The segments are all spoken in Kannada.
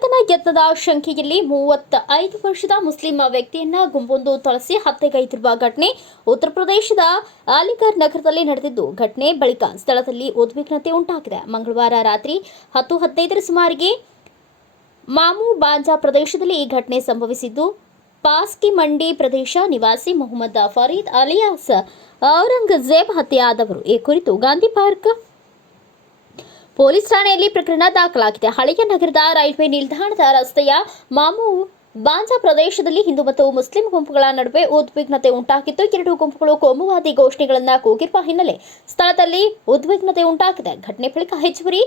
ಪ್ರಕರಣದ ಶಂಕೆಯಲ್ಲಿ ಮೂವತ್ತ ಐದು ವರ್ಷದ ಮುಸ್ಲಿಂ ವ್ಯಕ್ತಿಯನ್ನ ಗುಂಪೊಂದು ಥಳಿಸಿ ಹತ್ಯೆಗೈದಿರುವ ಘಟನೆ ಉತ್ತರ ಪ್ರದೇಶದ ಅಲಿಗರ್ ನಗರದಲ್ಲಿ ನಡೆದಿದ್ದು, ಘಟನೆ ಬಳಿಕ ಸ್ಥಳದಲ್ಲಿ ಉದ್ವಿಗ್ನತೆ ಉಂಟಾಗಿದೆ. ಮಂಗಳವಾರ ರಾತ್ರಿ ಹತ್ತು ಹದಿನೈದರ ಸುಮಾರಿಗೆ ಮಾಮು ಬಾಂಜಾ ಪ್ರದೇಶದಲ್ಲಿ ಈ ಘಟನೆ ಸಂಭವಿಸಿದ್ದು, ಪಾಸ್ಕಿ ಮಂಡಿ ಪ್ರದೇಶ ನಿವಾಸಿ ಮೊಹಮ್ಮದ್ ಫರೀದ್ ಅಲಿಯಾಸ್ ಔರಂಗಜೇಬ್ ಹತ್ಯೆಯಾದವರು. ಈ ಕುರಿತು ಗಾಂಧಿ ಪಾರ್ಕ್ ಪೊಲೀಸ್ ಠಾಣೆಯಲ್ಲಿ ಪ್ರಕರಣ ದಾಖಲಾಗಿದೆ. ಹಳೆಯ ನಗರದ ರೈಲ್ವೆ ನಿಲ್ದಾಣದ ರಸ್ತೆಯ ಮಾಮು ಬಾಂಜಾ ಪ್ರದೇಶದಲ್ಲಿ ಹಿಂದೂ ಮತ್ತು ಮುಸ್ಲಿಂ ಗುಂಪುಗಳ ನಡುವೆ ಉದ್ವಿಗ್ನತೆ ಉಂಟಾಗಿದ್ದು, ಎರಡು ಗುಂಪುಗಳು ಕೋಮುವಾದಿ ಘೋಷಣೆಗಳನ್ನು ಕೂಗಿರುವ ಹಿನ್ನೆಲೆ ಸ್ಥಳದಲ್ಲಿ ಉದ್ವಿಗ್ನತೆ ಉಂಟಾಗಿದೆ. ಘಟನೆ ಬಳಿಕ ಹೆಚ್ಚುವರಿ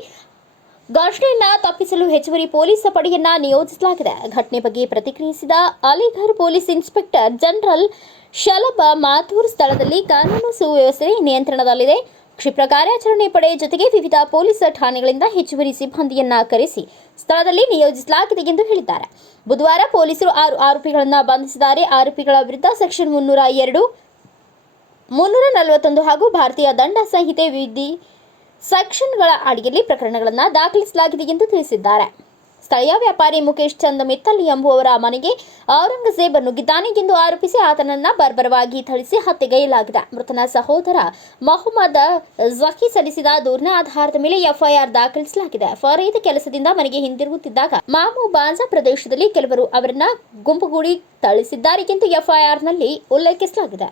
ಘರ್ಷಣೆಯನ್ನ ತಪ್ಪಿಸಲು ಹೆಚ್ಚುವರಿ ಪೊಲೀಸ್ ಪಡೆಯನ್ನ ನಿಯೋಜಿಸಲಾಗಿದೆ. ಘಟನೆ ಬಗ್ಗೆ ಪ್ರತಿಕ್ರಿಯಿಸಿದ Aligarh police inspector general Shalabh Mathur ಸ್ಥಳದಲ್ಲಿ ಕಾನೂನು ಸುವ್ಯವಸ್ಥೆ ನಿಯಂತ್ರಣದಲ್ಲಿದೆ. ಕ್ಷಿಪ್ರ ಕಾರ್ಯಾಚರಣೆ ಪಡೆ ಜೊತೆಗೆ ವಿವಿಧ ಪೊಲೀಸ್ ಠಾಣೆಗಳಿಂದ ಹೆಚ್ಚುವರಿ ಸಿಬ್ಬಂದಿಯನ್ನ ಕರೆಸಿ ಸ್ಥಳದಲ್ಲಿ ನಿಯೋಜಿಸಲಾಗಿದೆ ಎಂದು ಹೇಳಿದ್ದಾರೆ. ಬುಧವಾರ ಪೊಲೀಸರು ಆರು ಆರೋಪಿಗಳನ್ನು ಬಂಧಿಸಿದ್ದಾರೆ. ಆರೋಪಿಗಳ ವಿರುದ್ಧ ಸೆಕ್ಷನ್ ಮುನ್ನೂರ ಎರಡು, ಮುನ್ನೂರ ನಲವತ್ತೊಂದು ಹಾಗೂ ಭಾರತೀಯ ದಂಡ ಸಂಹಿತೆ ವಿಧಿ ಸೆಕ್ಷನ್ಗಳ ಅಡಿಯಲ್ಲಿ ಪ್ರಕರಣಗಳನ್ನು ದಾಖಲಿಸಲಾಗಿದೆ ಎಂದು ತಿಳಿಸಿದ್ದಾರೆ. ಸ್ಥಳೀಯ ವ್ಯಾಪಾರಿ ಮುಖೇಶ್ ಚಂದ್ ಮಿತ್ತಲ್ ಎಂಬುವವರ ಮನೆಗೆ ಔರಂಗಜೇಬ್ ನುಗ್ಗಿದ್ದಾನೆ ಎಂದು ಆರೋಪಿಸಿ ಆತನನ್ನ ಬರ್ಬರವಾಗಿ ಥಳಿಸಿ ಹತ್ಯೆಗೈಯಲಾಗಿದೆ. ಮೃತನ ಸಹೋದರ ಮೊಹಮ್ಮದ್ ಜಕಿ ಸಲ್ಲಿಸಿದ ದೂರಿನ ಆಧಾರದ ಮೇಲೆ ಎಫ್ಐಆರ್ ದಾಖಲಿಸಲಾಗಿದೆ. ಫರೀದ್ ಕೆಲಸದಿಂದ ಮನೆಗೆ ಹಿಂದಿರುಗುತ್ತಿದ್ದಾಗ ಮಾಮು ಬಾಂಜಾ ಪ್ರದೇಶದಲ್ಲಿ ಕೆಲವರು ಅವರನ್ನ ಗುಂಪುಗೂಡಿ ಥಳಿಸಿದ್ದಾರೆ ಎಂದು ಎಫ್ಐಆರ್ನಲ್ಲಿ ಉಲ್ಲೇಖಿಸಲಾಗಿದೆ.